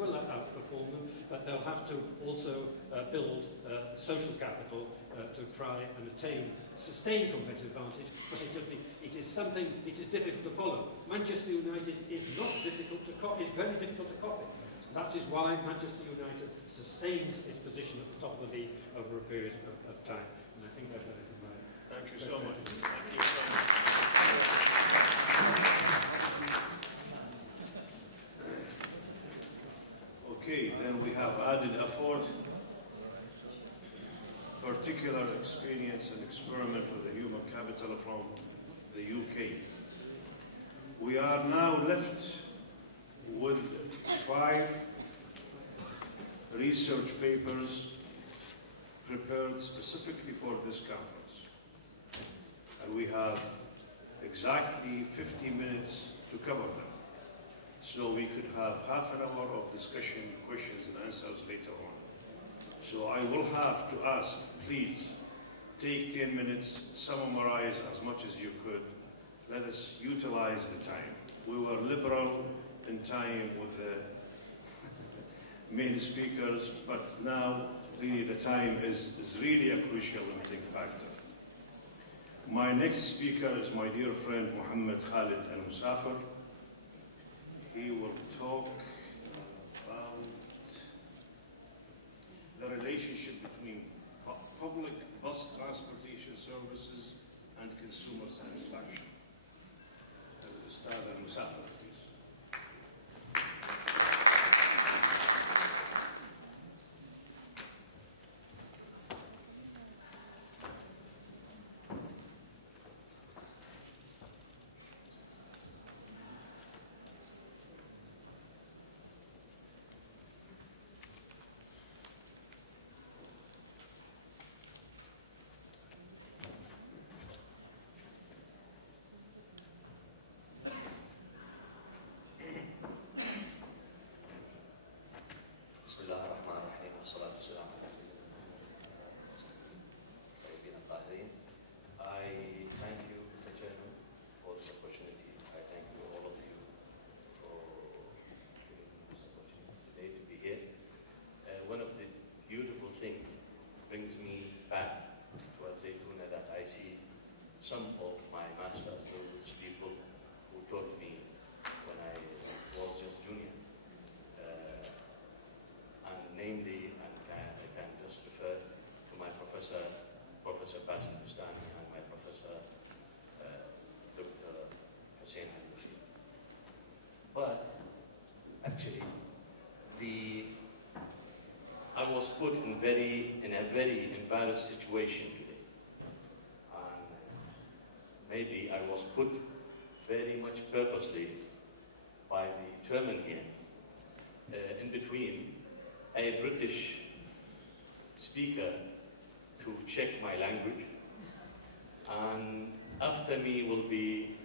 will outperform them, but they'll have to also build social capital to try and attain sustained competitive advantage, but it is something, it is difficult to follow. Manchester United is not difficult to copy, it's very difficult to copy. That is why Manchester United sustains its position at the top of the league over a period of time. And I think I've done it in my... Thank you so much. Thank you so much. Okay, then we have added a fourth particular experience and experiment with the human capital from the UK. We are now left with 5 research papers prepared specifically for this conference. And we have exactly 50 minutes to cover them. So we could have half an hour of discussion, questions and answers later on. So I will have to ask, please, take 10 minutes, summarize as much as you could. Let us utilize the time. We were liberal in time with the main speakers, but now really the time is really a crucial limiting factor. My next speaker is my dear friend Mohammed Khalid Al-Musafir. He will talk about the relationship between public bus transportation services and consumer satisfaction. Ustad Al-Musafir, please. Some of my masters, those people who taught me when I was just junior, and namely, I can just refer to my Professor Basil Bustani and my Professor Dr. Hussein Al-Bashir. But actually, I was put in a very embarrassed situation today. Maybe I was put very much purposely by the chairman here, in between a British speaker to check my language, and after me will be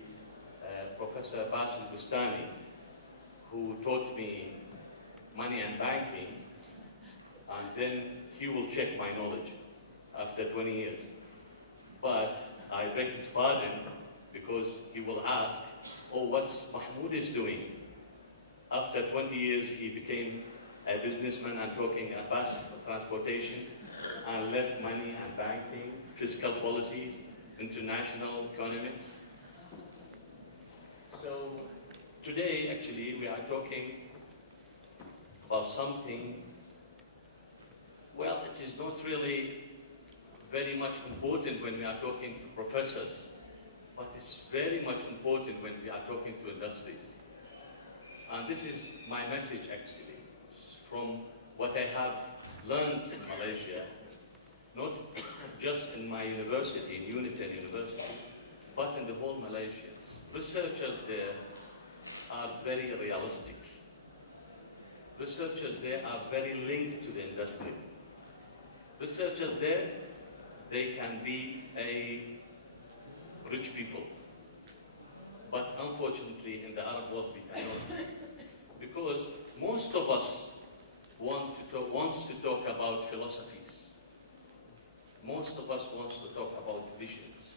Professor Basil Bustani, who taught me money and banking, and then he will check my knowledge after 20 years. But I beg his pardon, because he will ask, oh, what's Mahmoud is doing? After 20 years, he became a businessman and talking about bus transportation, and left money and banking, fiscal policies, international economics. So today, actually, we are talking about something, well, it is not really very much important when we are talking to professors, but it's very much important when we are talking to industries. And this is my message, actually. It's from what I have learned in Malaysia, not just in my university, in Uniton University, but in the whole Malaysia. Researchers there are very realistic. Researchers there are very linked to the industry. Researchers there, they can be a rich people. But unfortunately, in the Arab world, we cannot. Because most of us wants to talk about philosophies. Most of us wants to talk about visions.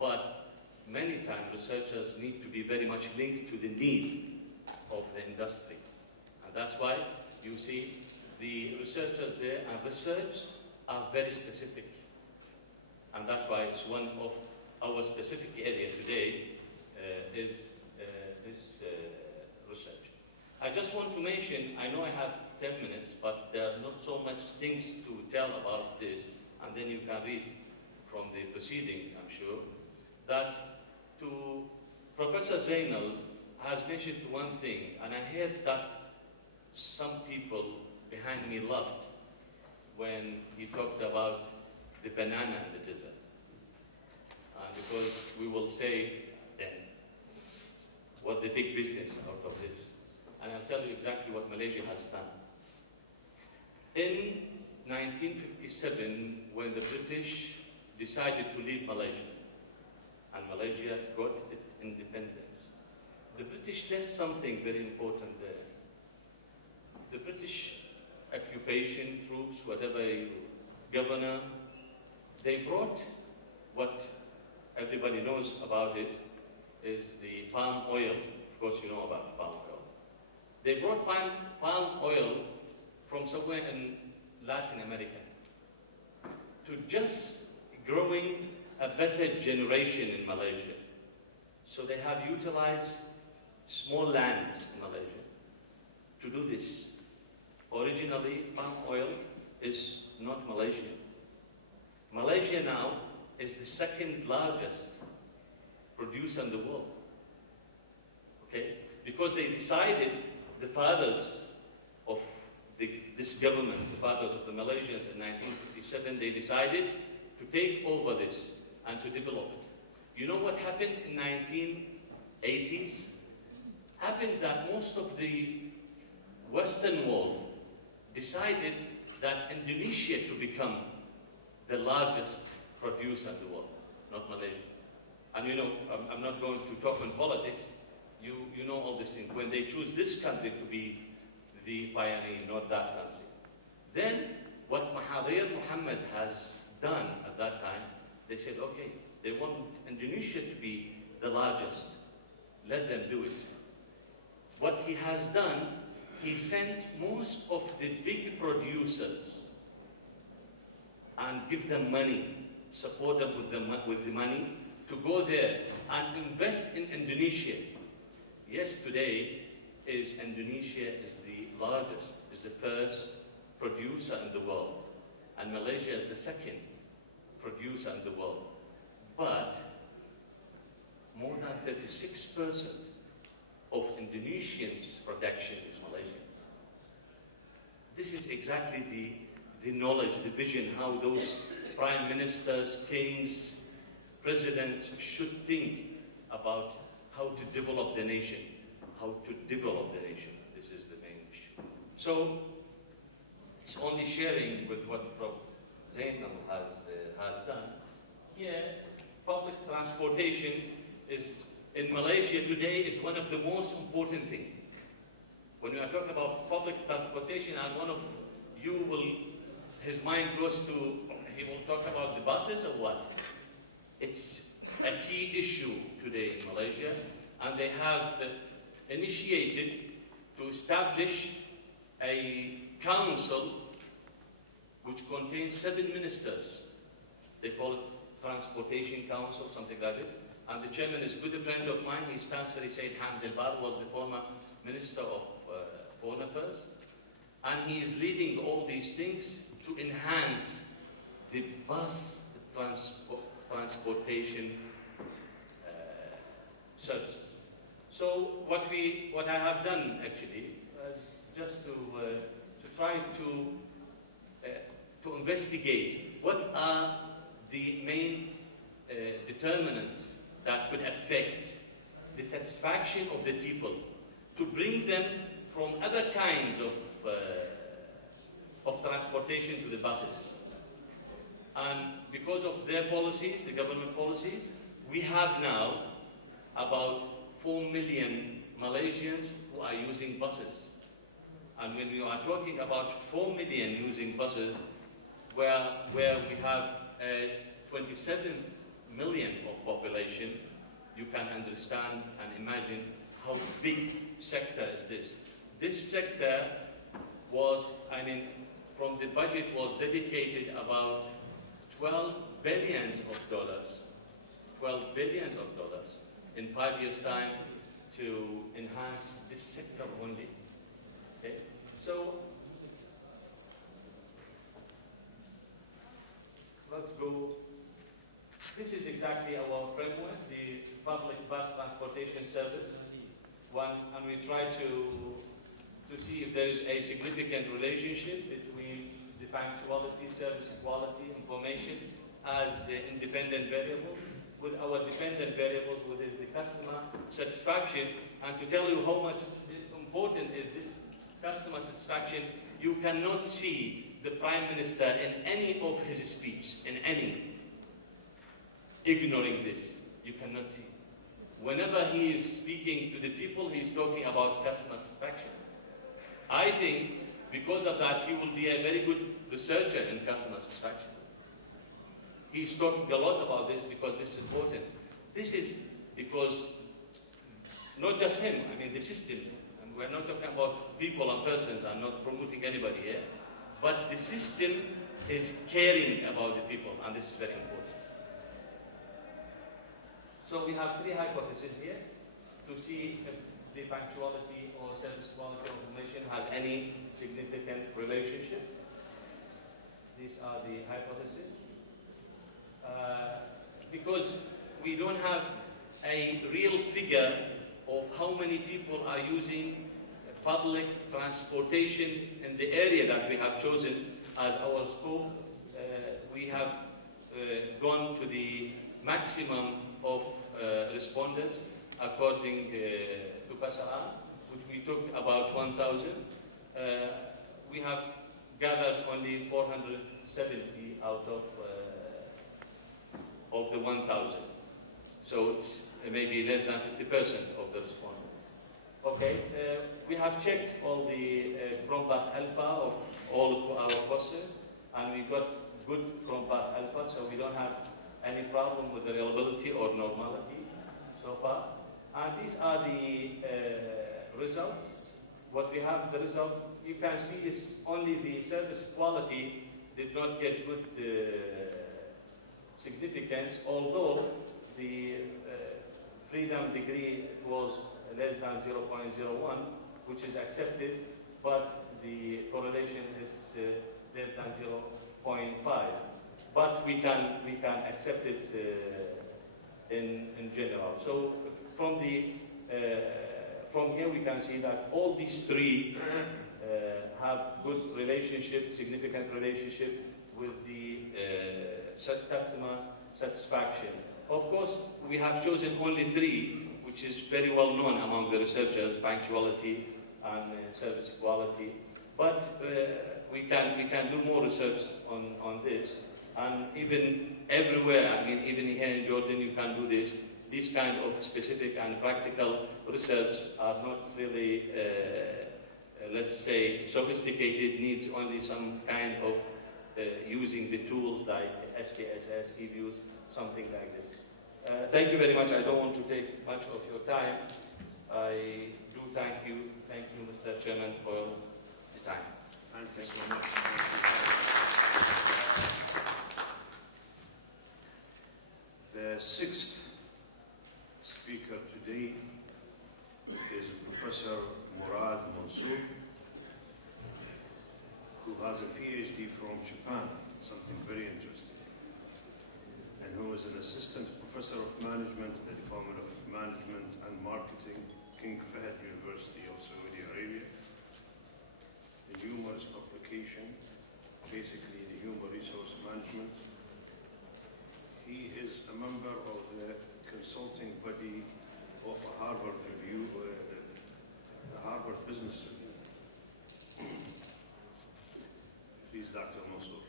But many times, researchers need to be very much linked to the need of the industry. And That's why you see the researchers there, and research are very specific. And that's why it's one of our specific area today is this research. I just want to mention, I know I have 10 minutes, but there are not so much things to tell about this, and then you can read from the proceeding, I'm sure, that to Professor Zainal has mentioned one thing, and I heard that some people behind me laughed when he talked about the banana in the desert. Because we will say then, what the big business out of this? And I'll tell you exactly what Malaysia has done. In 1957, when the British decided to leave Malaysia, and Malaysia got its independence, the British left something very important there. The British occupation troops, whatever governor, they brought what everybody knows about it is the palm oil. Of course, you know about palm oil. They brought palm oil from somewhere in Latin America to just growing a better generation in Malaysia. So they have utilized small lands in Malaysia to do this. Originally, palm oil is not Malaysian. Malaysia now is the second largest producer in the world. Okay? Because they decided, the fathers of this government, the fathers of the Malaysians in 1957, they decided to take over this and to develop it. You know what happened in 1980s? Happened that most of the Western world decided that Indonesia to become the largest producer in the world, not Malaysia. And you know, I'm not going to talk on politics, you know all these things. When they choose this country to be the pioneer, not that country. Then, what Mahathir Mohamad has done at that time, they said, okay, they want Indonesia to be the largest. Let them do it. What he has done, he sent most of the big producers and give them money, support them with the money to go there and invest in Indonesia. Yes, today Indonesia is the largest, is the first producer in the world, and Malaysia is the second producer in the world. But more than 36% of Indonesians' production is Malaysian. This is exactly the knowledge, the vision, how those prime ministers, kings, presidents should think about how to develop the nation, how to develop the nation. This is the main issue. So, it's only sharing with what Prof. Zainal has done. Here, public transportation is, in Malaysia today, is one of the most important things. When we are talking about public transportation, and one of you will, his mind goes to, he will talk about the buses or what? It's a key issue today in Malaysia, and they have initiated to establish a council which contains 7 ministers. They call it Transportation Council, something like this. And the chairman is a good friend of mine. He's Chancellor Said Hamdan Bar, was the former Minister of Foreign Affairs. And he is leading all these things to enhance the bus transportation services. So what I have done actually is just to try to investigate what are the main determinants that could affect the satisfaction of the people, to bring them from other kinds of transportation to the buses. And because of their policies, the government policies, we have now about 4 million Malaysians who are using buses. And when we are talking about 4 million using buses, where we have 27 million of population, you can understand and imagine how big sector is this. this sector was, I mean, from the budget was dedicated about $12 billion in 5 years' time to enhance this sector only. Okay? So let's go. This is exactly our framework, the public bus transportation service. And we try to see if there is a significant relationship between the punctuality, service quality, information as independent variables, with our dependent variables, which is the customer satisfaction. And to tell you how much important is this customer satisfaction, you cannot see the Prime Minister in any of his speech, ignoring this. You cannot see. Whenever he is speaking to the people, he is talking about customer satisfaction. I think because of that, he will be a very good researcher in customer satisfaction. He is talking a lot about this because this is important. This is because not just him, I mean the system. And we're not talking about people and persons. I'm not promoting anybody here. But the system is caring about the people, and this is very important. So we have three hypotheses here to see if the punctuality or service quality information has any significant relationship. These are the hypotheses. Because we don't have a real figure of how many people are using public transportation in the area that we have chosen as our scope, we have gone to the maximum of respondents according to Pasaran, which we took about 1,000. We have gathered only 470 out of the 1,000. So it's maybe less than 50% of the respondents. Okay, we have checked all the Chromebach Alpha of all of our questions, and we got good Chromebach Alpha, so we don't have any problem with the reliability or normality so far. And these are the results. What we have, the results, you can see is only the service quality did not get good significance, although the freedom degree was less than 0.01, which is accepted, but the correlation is less than 0.5. But we can accept it in general. So from here we can see that all these three have good relationship, significant relationship with the customer satisfaction. Of course, we have chosen only three, which is very well known among the researchers: punctuality and service quality. But we can do more research on this. And even everywhere, I mean, even here in Jordan, you can do this. These kind of specific and practical research are not really, let's say, sophisticated, needs only some kind of using the tools like SPSS, eViews, something like this. Thank you very much. I don't want to take much of your time. I do thank you, Mr. Chairman, for the time. Thank you so much. The sixth speaker today is Professor Murad Mansour, who has a PhD from Japan, something very interesting, and who is an assistant professor of management at the Department of Management and Marketing, King Fahd University of Saudi Arabia. The humorous publication, basically the human resource management. He is a member of the consulting body of a Harvard Review, the Harvard Business Review. Please, Dr. Mansour.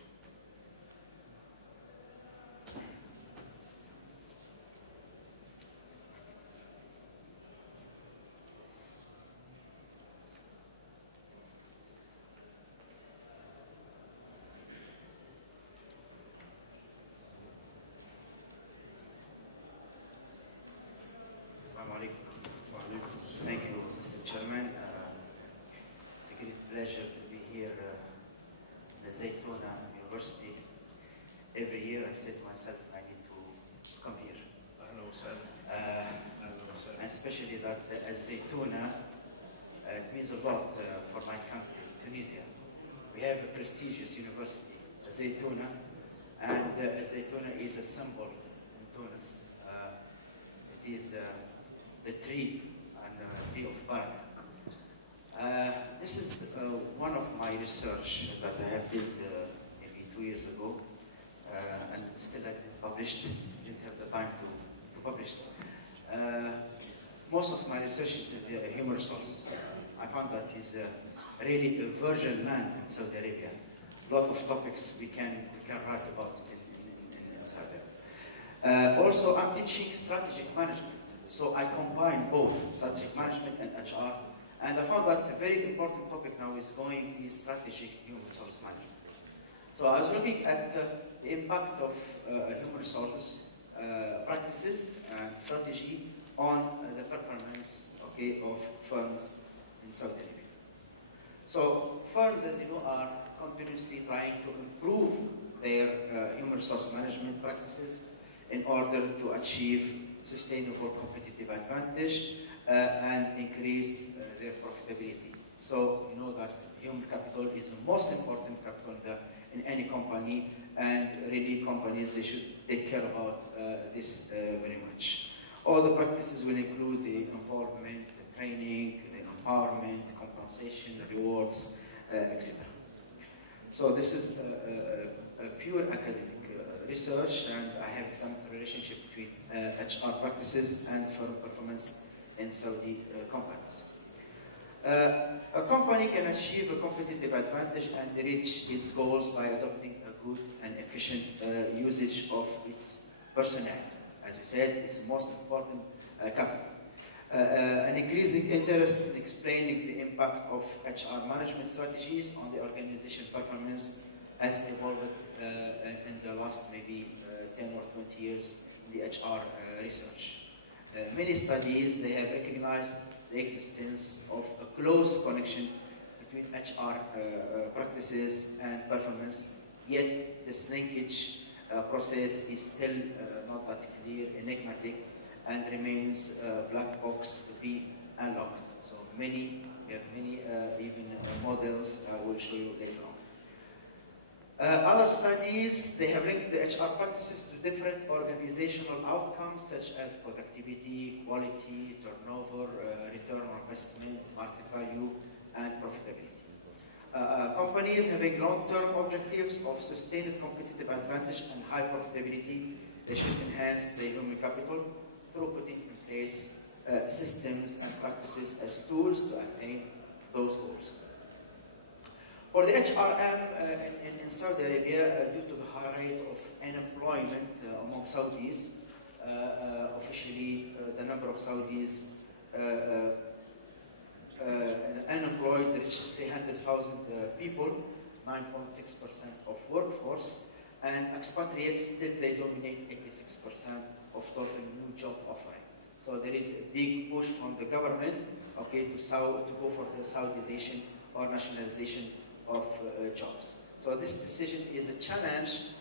Thank you, Mr. Chairman. pleasure to be here in the Zaytuna University. Every year I say to myself, I need to come here. And especially that as Zaytuna, it means a lot for my country, Tunisia. We have a prestigious university, Zaytuna, and Zaytuna is a symbol in Tunis. It is the tree, and tree of Baraka. This is one of my research that I have did maybe 2 years ago, and still I didn't publish. Didn't have the time to publish. Most of my research is in the human resource. I found that is really a virgin land in Saudi Arabia. A lot of topics we can write about in Saudi Arabia. Also, I'm teaching strategic management. So I combine both strategic management and HR. And I found that a very important topic now is strategic human resource management. So I was looking at the impact of human resources practices and strategy on the performance, okay, of firms in Saudi Arabia. So firms, as you know, are continuously trying to improve their human resource management practices in order to achieve sustainable competitive advantage and increase their profitability. So you know that human capital is the most important capital in any company, and really companies, they should take care about this very much. All the practices will include the involvement, the training, the empowerment, compensation, rewards, etc. So this is a pure academic research, and I have examined the relationship between HR practices and firm performance in Saudi companies. A company can achieve a competitive advantage and reach its goals by adopting a good and efficient usage of its personnel. As we said, it's the most important capital. An increasing interest in explaining the impact of HR management strategies on the organization performance has evolved in the last maybe 10 or 20 years in the HR research. Many studies, they have recognized the existence of a close connection between HR practices and performance, yet this linkage process is still not that clear, enigmatic, and remains a black box to be unlocked. So we have many even models I will show you later on. Other studies, they have linked the HR practices to different organizational outcomes such as productivity, quality, turnover, return on investment, market value, and profitability. Companies having long-term objectives of sustained competitive advantage and high profitability, they should enhance their human capital through putting in place systems and practices as tools to attain those goals. For the HRM in Saudi Arabia, due to the high rate of unemployment among Saudis, officially the number of Saudis unemployed reached 300,000 people, 9.6% of workforce, and expatriates still they dominate 86% of total new job offering. So there is a big push from the government, okay, to go for the Saudization or nationalization of jobs. So this decision is a challenge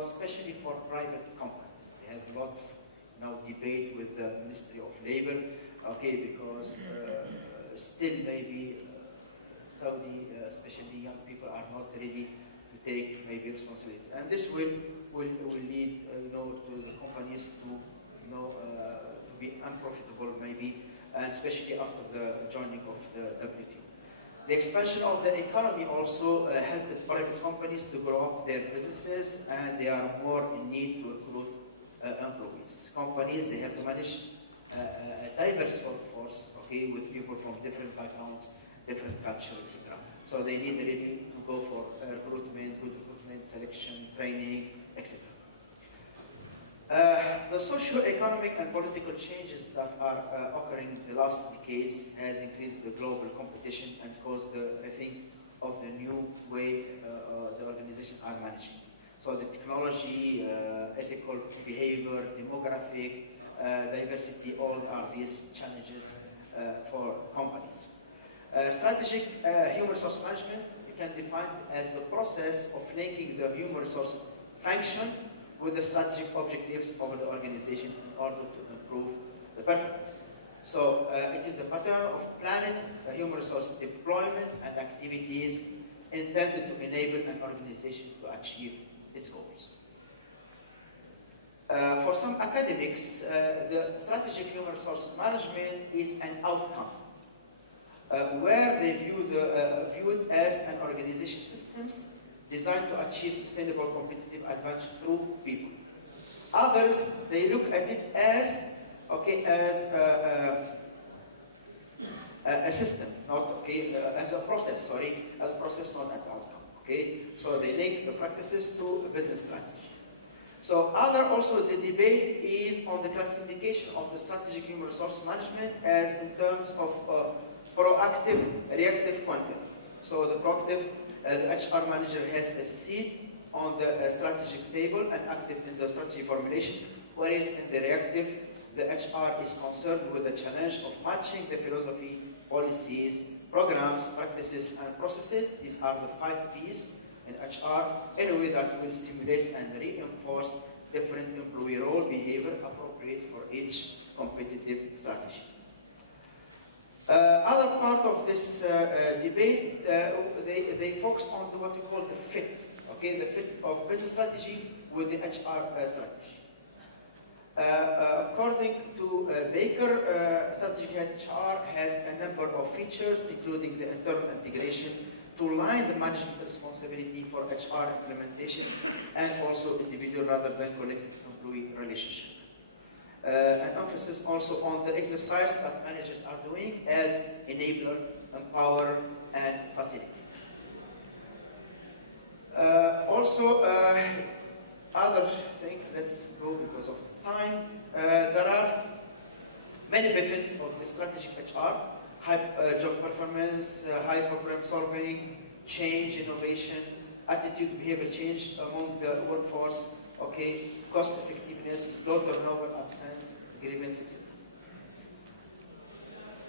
especially for private companies. They have a lot of debate with the Ministry of Labor, okay, because still maybe Saudi, especially young people, are not ready to take maybe responsibility, and this will lead to the companies to to be unprofitable maybe, and especially after the joining of the WTO. The expansion of the economy also helped private companies to grow up their businesses, and they are more in need to recruit employees. Companies, they have to manage a diverse workforce, okay, with people from different backgrounds, different cultures, etc. So they need really to go for recruitment, good recruitment, selection, training, etc. The socio-economic and political changes that are occurring in the last decades has increased the global competition and caused the rethink of the new way the organizations are managing. So the technology, ethical behavior, demographic, diversity, all are these challenges for companies. Strategic human resource management, you can define it as the process of linking the human resource function with the strategic objectives of the organization in order to improve the performance. So it is a pattern of planning the human resource deployment and activities intended to enable an organization to achieve its goals. For some academics, the strategic human resource management is an outcome, where they view it as an organization systems designed to achieve sustainable competitive advantage through people. Others, they look at it as a system, not as a process. Sorry, as a process, not an outcome. Okay, so they link the practices to a business strategy. So also the debate is on the classification of the strategic human resource management as in terms of proactive, reactive, quantum. So the proactive, the HR manager has a seat on the strategic table and active in the strategy formulation, whereas in the reactive, the HR is concerned with the challenge of matching the philosophy, policies, programs, practices, and processes. These are the 5 P's in HR in a way that will stimulate and reinforce different employee role behavior appropriate for each competitive strategy. Other part of this debate, they focus on what we call the fit, the fit of business strategy with the HR strategy. According to Baker, strategic HR has a number of features, including the internal integration to align the management responsibility for HR implementation and also individual rather than collective employee relationship. An emphasis also on the exercise that managers are doing as enabler, empower, and facilitate. Other thing, let's go because of time. There are many benefits of the strategic HR. High job performance, high problem solving, change, innovation, attitude, behavior change among the workforce, cost effectiveness, low turnover, absence, grievance, etc.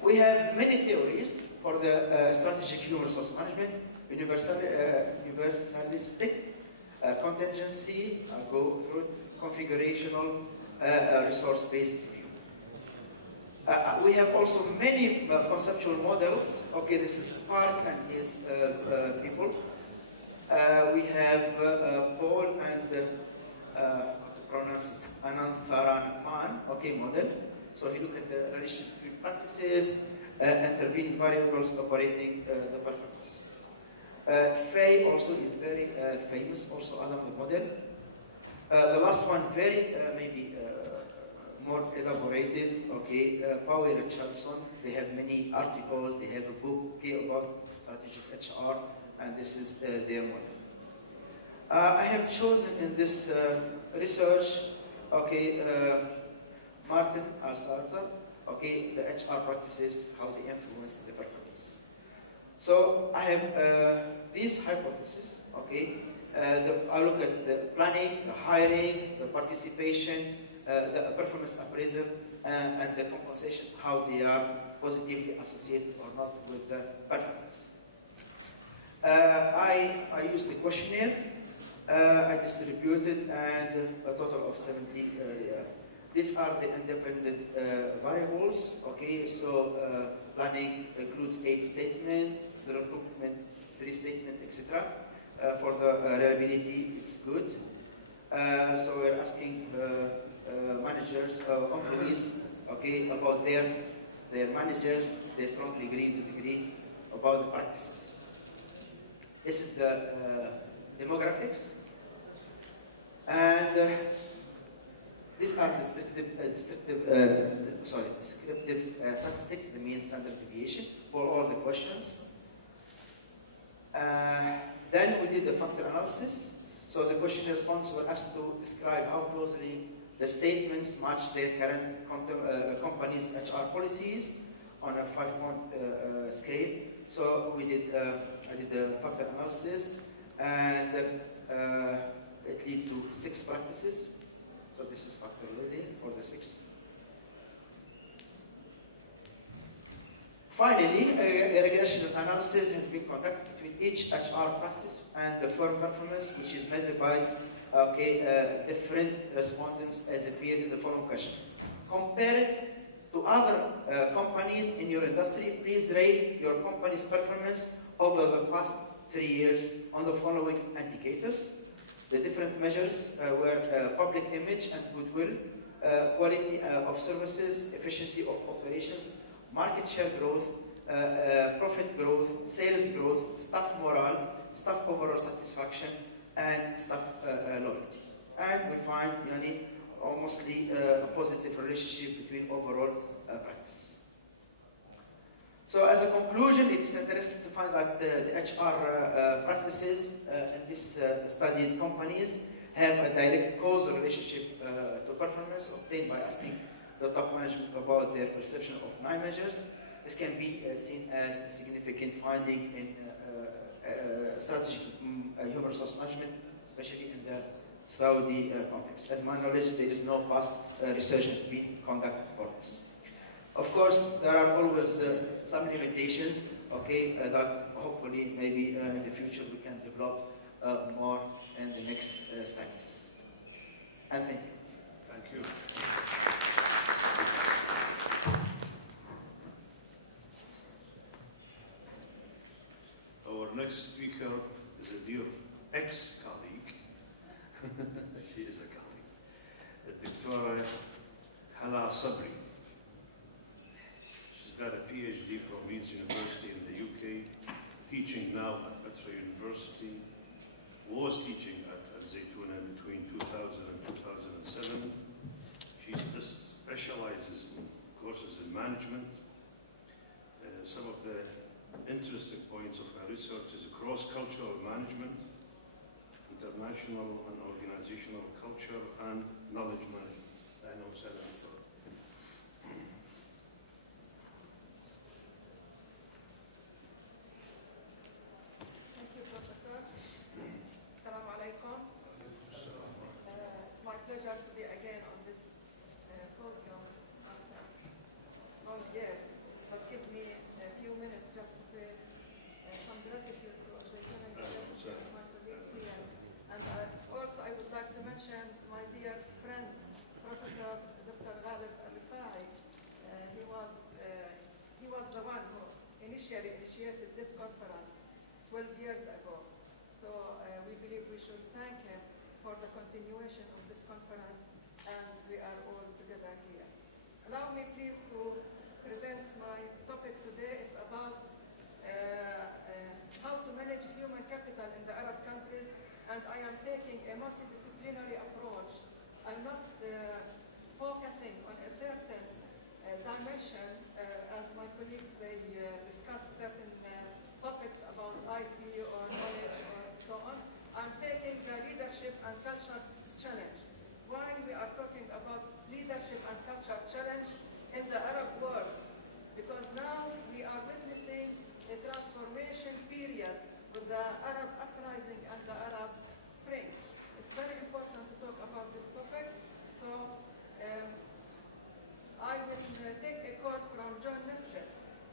We have many theories for the strategic human resource management, universalistic, contingency, I'll go through it, configurational, resource-based view. We have also many conceptual models. This is Park and his people. We have Paul and how to pronounce it, Anantharanapan, model. So he looked at the relationship between practices, intervening variables operating the performance. Fay also is very famous, also along the model. The last one, very maybe more elaborated, Powell Richardson. They have many articles, they have a book about strategic HR, and this is their model. I have chosen in this research, Martin Alsalza, the HR practices, how they influence the performance. So I have these hypotheses, I look at the planning, the hiring, the participation, the performance appraisal, and the compensation, how they are positively associated or not with the performance. I used the questionnaire, I distributed, and a total of 70. These are the independent variables. So planning includes 8 statements, the recruitment 3 statements, etc. For the reliability, it's good. So we're asking managers, employees, about their managers. They strongly agree, disagree about the practices. This is the demographics, and these are descriptive statistics, the mean standard deviation for all the questions. Then we did the factor analysis. So the question response were asked to describe how closely the statements match their current company's HR policies on a 5-point scale. So we did, I did the factor analysis, and it led to 6 practices. So this is factor loading for the 6. Finally, a regression analysis has been conducted between each HR practice and the firm performance, which is measured by different respondents as appeared in the following question. Compare it to other companies in your industry. Please rate your company's performance over the past 3 years on the following indicators. The different measures were public image and goodwill, quality of services, efficiency of operations, market share growth, profit growth, sales growth, staff morale, staff overall satisfaction, and staff loyalty. And we find almost a positive relationship between overall practice. So as a conclusion, it's interesting to find that the HR practices in these studied companies have a direct causal relationship to performance obtained by asking the top management about their perception of 9 measures. This can be seen as a significant finding in strategic human resource management, especially in the Saudi context. As my knowledge, there is no past research has been conducted for this. Of course, there are always some limitations, that hopefully maybe in the future we can develop more in the next studies. And thank you. Thank you. Our next speaker is a dear ex-colleague. She is a colleague. Dr. Hala Sabri. She's got a PhD from Leeds University in the UK, teaching now at Petra University, was teaching at Al-Zaytuna between 2000 and 2007. She specializes in courses in management. Some of the interesting points of her research is cross-cultural management, international and organizational culture, and knowledge management. Thank you, Professor. Assalamu alaikum. It's my pleasure to be again on this podium after long years, but give me a few minutes just to pay some gratitude to the University and my colleagues here. And also I would like to mention my dear friend, Professor Dr. Ghalib Al-Rifai. He was the one who initiated this conference 12 years ago. So we believe we should thank him for the continuation of this conference, and we are all together here. Allow me please to present my topic today. It's about how to manage human capital in the Arab countries, and I am taking a multidisciplinary approach. I'm not focusing on a certain dimension, as my colleagues, they discussed certain topics about IT or knowledge or so on. I'm taking the leadership and culture challenge. Why we are talking about leadership and culture challenge in the Arab world? Because now we are witnessing a transformation period with the Arab uprising and the Arab Spring. It's very important to talk about this topic. So I will take a quote from John Nestor,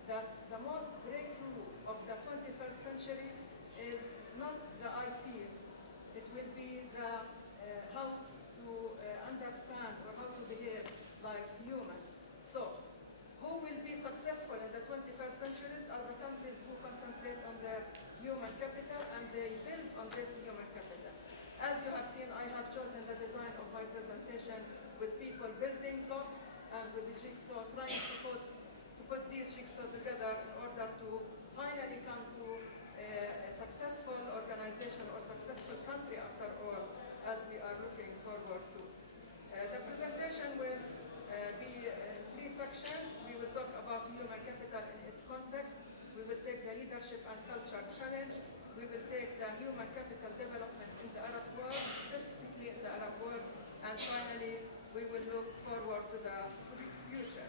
that the most breakthrough of the 21st century is not the IT. It will be the how to understand or how to behave like humans. So who will be successful in the 21st centuries are the countries who concentrate on their human capital and they build on this human capital. As you have seen, I have chosen the design of my presentation with people building blocks and with the jigsaw, trying to put these jigsaw together in order to finally come to a successful organization or successful country after all, as we are looking forward to. The presentation will be in 3 sections. We will talk about human capital in its context. We will take the leadership and culture challenge. We will take the human capital development in the Arab world, specifically in the Arab world. And finally, we will look forward to the future.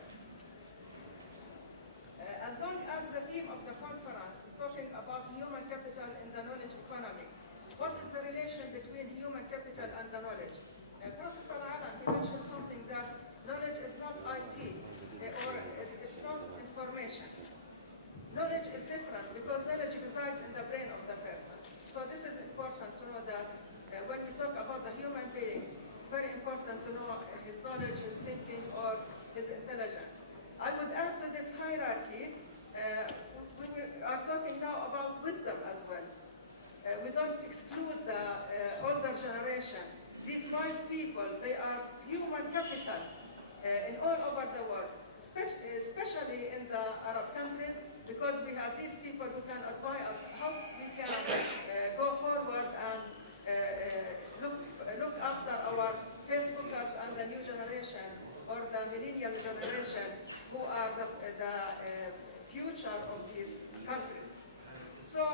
As long as the theme of the conference is talking about human capital in the knowledge economy, what is the relation between human capital and the knowledge? Professor Alam, he mentioned something that knowledge is not IT, or it's not information. knowledge is different because knowledge resides in the brain of the person. So this is important to know that when we talk about the human being, it's very important to know his knowledge, his thinking, or his intelligence. I would add to this hierarchy, we are talking now about wisdom as well. We don't exclude the older generation. These wise people, they are human capital in all over the world, especially in the Arab countries, because we have these people who can advise us how we can go forward and look after our Facebookers and the new generation, or the millennial generation, who are the future of these countries. So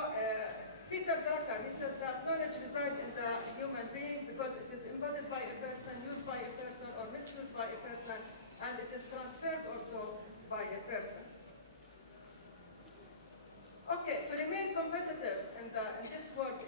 Peter Drucker, he said that knowledge resides in the human being because it is embodied by a person, used by a person, or misused by a person, and it is transferred also by a person. Okay, to remain competitive in this world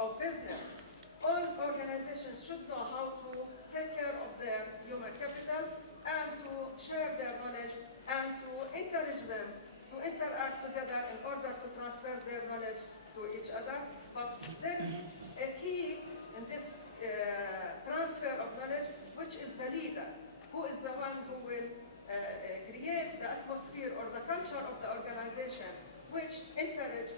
of business, all organizations should know how to take care of their human capital and to share their knowledge and to encourage them to interact together in order to transfer their knowledge to each other. But there is a key in this transfer of knowledge, which is the leader, who is the one who will create the atmosphere or the culture of the organization, which encourage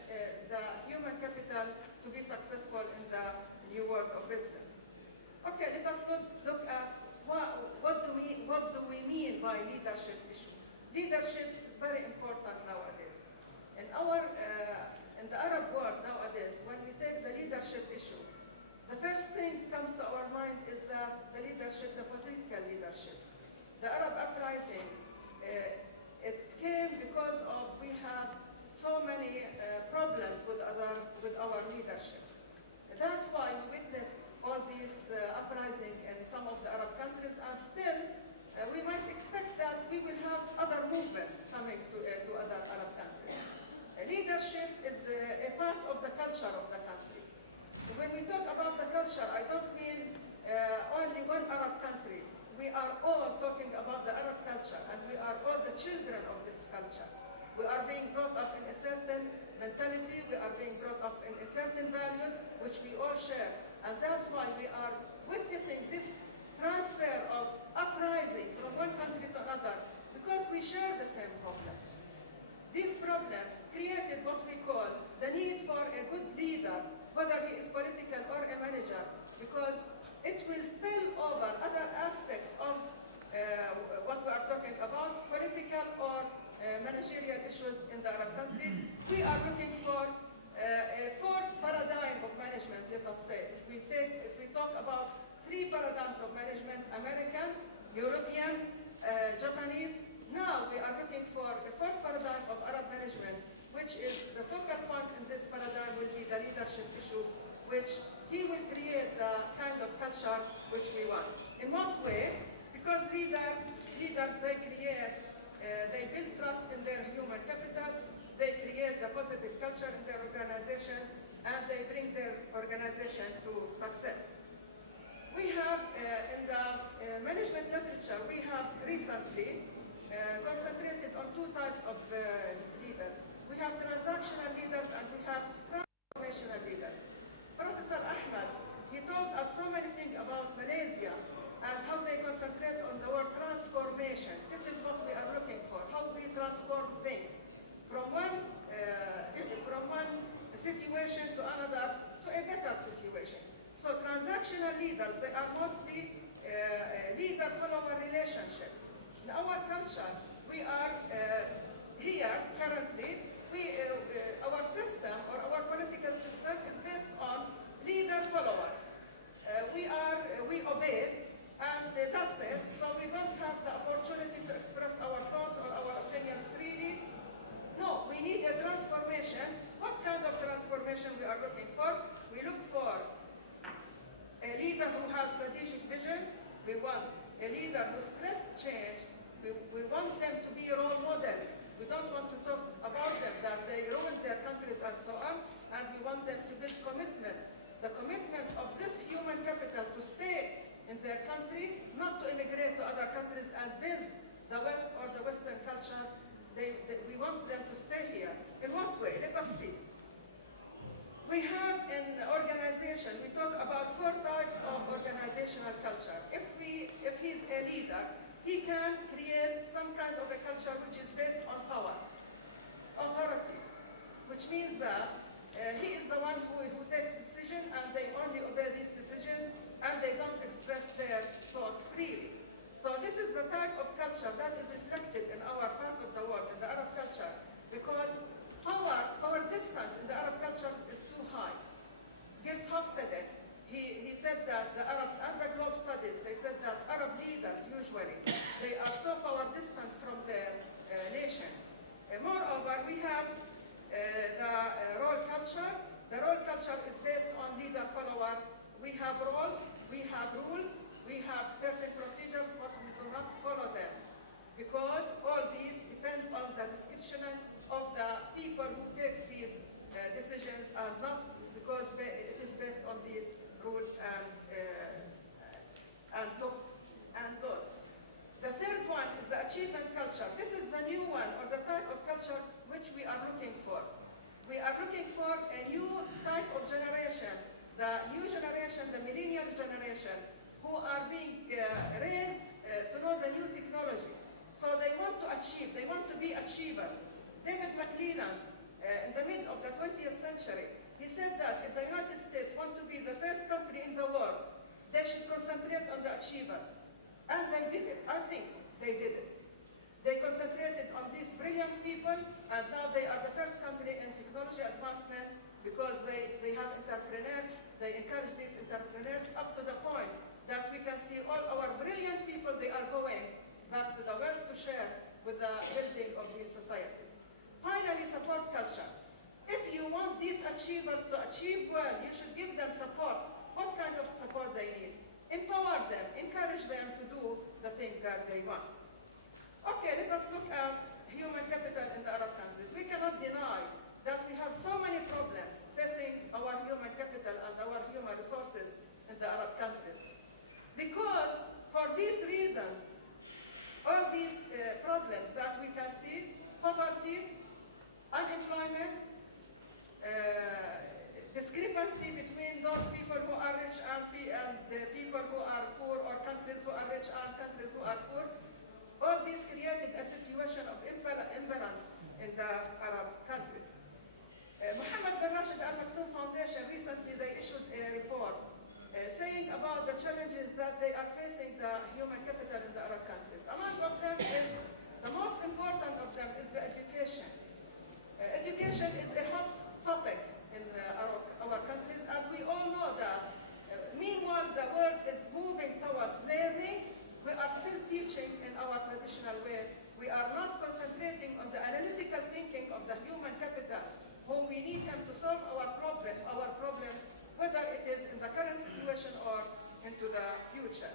the human capital to be successful in the new world of business. Okay, let us look at what do we mean by leadership issue. Leadership is very important nowadays. In the Arab world nowadays, when we take the leadership issue, the first thing comes to our mind is that the leadership, the political leadership. The Arab uprising, it came because of we have so many problems with our leadership. That's why we witnessed all these uprising in some of the Arab countries, and still we might expect that we will have other movements coming to other Arab countries. Leadership is a part of the culture of the country. When we talk about the culture, I don't mean only one Arab country. We are all talking about the Arab culture, and we are all the children of this culture. We are being brought up in a certain mentality, we are being brought up in a certain values, which we all share. And that's why we are witnessing this transfer of uprising from one country to another, because we share the same problem. These problems created what we call the need for a good leader, whether he is political or a manager, because it will spill over other aspects of what we are talking about, political or managerial issues in the Arab country. We are looking for a fourth paradigm of management, let us say. If we talk about three paradigms of management, American, European, Japanese, now we are looking for a fourth paradigm of Arab management, which is the focal point in this paradigm will be the leadership issue, which he will create the kind of culture which we want. In what way? Because leaders, they create, they build trust in their human capital, they create the positive culture in their organizations, and they bring their organization to success. We have, in the management literature, we have recently concentrated on two types of leaders. We have transactional leaders and we have transformational leaders. Professor Ahmed, he told us so many things about Malaysia and how they concentrate on the word transformation. This is what we are looking for, how we transform things from one situation to another to a better situation. So transactional leaders, they are mostly leader-follower relationship. In our culture, we are here currently, our system or our political system is based on leader-follower. We obey, and that's it. So we don't have the opportunity to express our thoughts or our opinions freely. No, we need a transformation. What kind of transformation we are looking for? We look for a leader who has strategic vision. We want a leader who stresses change. We want them to be role models. We don't want to talk about them, that they ruined their countries and so on, and we want them to build commitment. The commitment of this human capital to stay in their country, not to immigrate to other countries and build the West or the Western culture we want them to stay here. In what way? Let us see. We have in organization, we talk about 4 types of organizational culture. If he's a leader, he can create some kind of a culture which is based on power, authority, which means that he is the one who takes decision and they only obey these decisions and they don't express their thoughts freely. So this is the type of culture that is reflected in our part of the world, in the Arab culture, because our distance in the Arab culture is too high. Geert Hofstede, he said that the Arabs and the globe studies, they said that Arab leaders usually, they are so power distant from their nation. Moreover, we have the role culture. The role culture is based on leader-follower. We have roles, we have rules, we have certain procedures, but we do not follow them because all these depend on the discretion of the people who takes these decisions and not because it is based on these rules and laws. The third one is the achievement culture. This is the new one, or the type of cultures which we are looking for. We are looking for a new type of generation, the new generation, the millennial generation, who are being raised to know the new technology. So they want to achieve, they want to be achievers. David McLennan, in the mid of the 20th century, he said that if the United States want to be the first country in the world, they should concentrate on the achievers. And they did it. I think they did it. They concentrated on these brilliant people, and now they are the first country in technology advancement because they have entrepreneurs. They encourage these entrepreneurs up to the point that we can see all our brilliant people, they are going back to the West to share with the building of these societies. Finally, support culture. If you want these achievers to achieve well, you should give them support. What kind of support they need? Empower them, encourage them to do the thing that they want. Okay, let us look at human capital in the Arab countries. We cannot deny that we have so many problems facing our human capital and our human resources in the Arab countries. Because for these reasons, all these problems that we can see, poverty, unemployment, discrepancy between those people who are rich and the people who are poor, or countries who are rich and countries who are poor, all this created a situation of imbalance in the Arab countries. Mohammed bin Rashid Al Maktoum Foundation recently they issued a report saying about the challenges that they are facing the human capital in the Arab countries. Among of them is, the most important of them is the education. Education is a hot topic in our countries, and we all know that meanwhile the world is moving towards learning, we are still teaching in our traditional way. We are not concentrating on the analytical thinking of the human capital, whom we need him to solve our problems, whether it is in the current situation or into the future.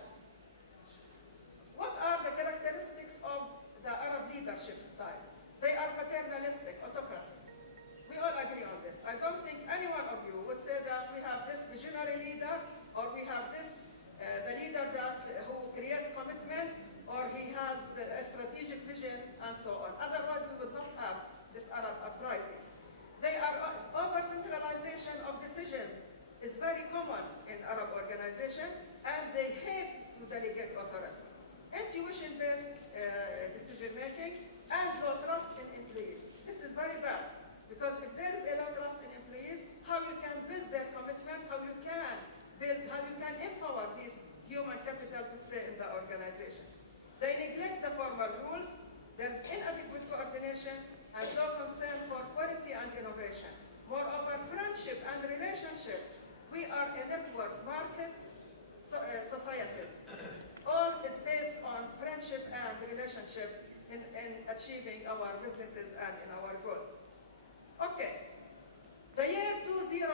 What are the characteristics of the Arab leadership style? They are paternalistic, autocratic. We all agree on this. I don't think any one of you would say that we have this visionary leader, or we have this, the leader who creates commitment, or he has a strategic vision, and so on. Otherwise, we would not have this Arab uprising. They are over-centralization of decisions is very common in Arab organization, and they hate to delegate authority. Intuition-based decision-making and low trust in employees. This is very bad, because if there is a low trust in employees, how you can build their commitment, how you can empower this human capital to stay in the organization. They neglect the formal rules, there's inadequate coordination, and low concern for quality and innovation. Moreover, friendship and relationship, we are a network market societies. All is based on friendship and relationships in achieving our businesses and in our goals. Okay, the year 2011,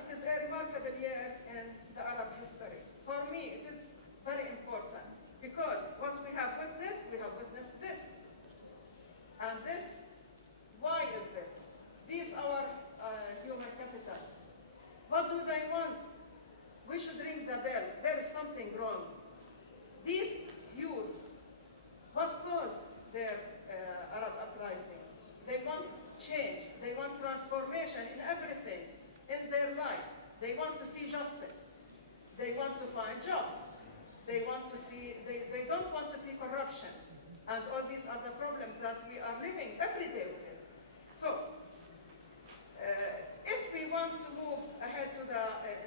it is a remarkable year in the Arab history. For me, it is very important because what we have witnessed this. And this, why is this? These are human capital. What do they want? We should ring the bell. There is something wrong. These youth, what caused their Arab uprising? They want change. They want transformation in everything in their life. They want to see justice. They want to find jobs. They want to see, they don't want to see corruption. And all these are the problems that we are living every day with it. So, if we want to move ahead to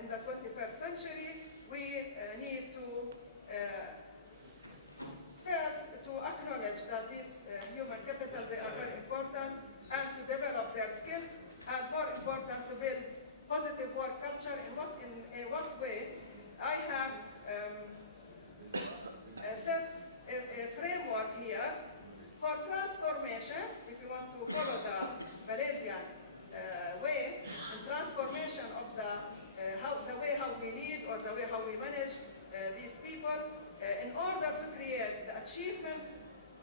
in the 21st century, we need to first to acknowledge that these human capital, they are very important, and to develop their skills, and more important, to build positive work culture. In what way? I have set a framework here for transformation, if you want to follow the Malaysian way, and transformation of the way how we lead or the way how we manage these people in order to create the achievement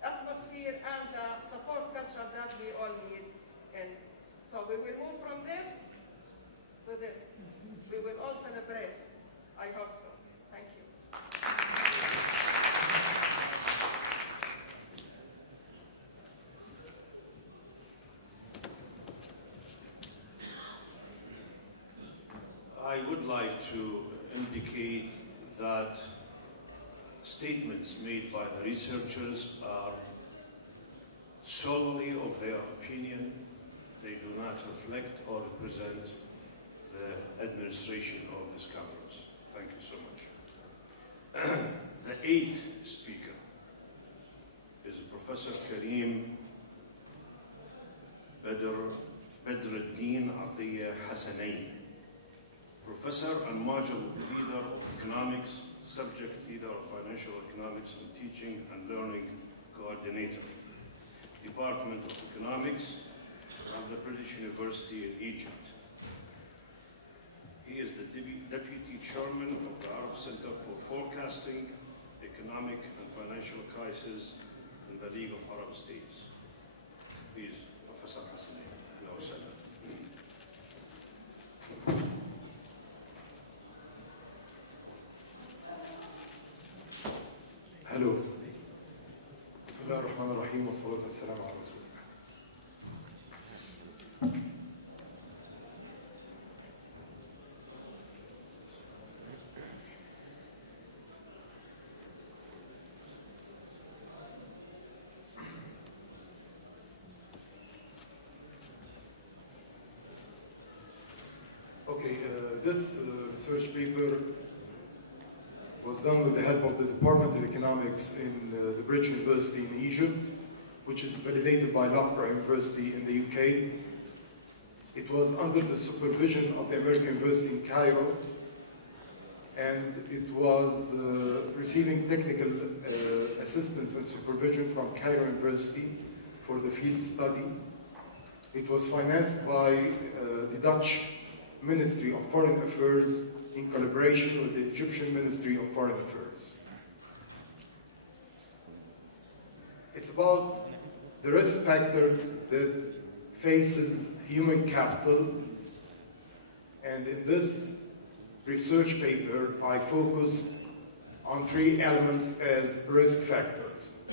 atmosphere and the support culture that we all need. And so we will move from this to this. We will all celebrate. I hope so. Thank you. I would like to indicate that statements made by the researchers are solely of their opinion. They do not reflect or represent the administration of this conference. Thank you so much. The eighth speaker is Professor Karim Badruddin Atiyah Hassanain, Professor and Module Leader of Economics, Subject Leader of Financial Economics and Teaching and Learning Coordinator, Department of Economics of the British University in Egypt. He is the Deputy Chairman of the Arab Center for Forecasting, Economic and Financial Crisis in the League of Arab States. Please, Professor Hassanain. Hello. Bismillah ar-Rahman ar-Rahim wa salatu wa salam ala Rasulullah. This research paper was done with the help of the Department of Economics in the British University in Egypt, which is validated by Loughborough University in the UK. It was under the supervision of the American University in Cairo, and it was receiving technical assistance and supervision from Cairo University for the field study. It was financed by the Dutch Ministry of Foreign Affairs in collaboration with the Egyptian Ministry of Foreign Affairs. It's about the risk factors that faces human capital, and in this research paper I focused on 3 elements as risk factors.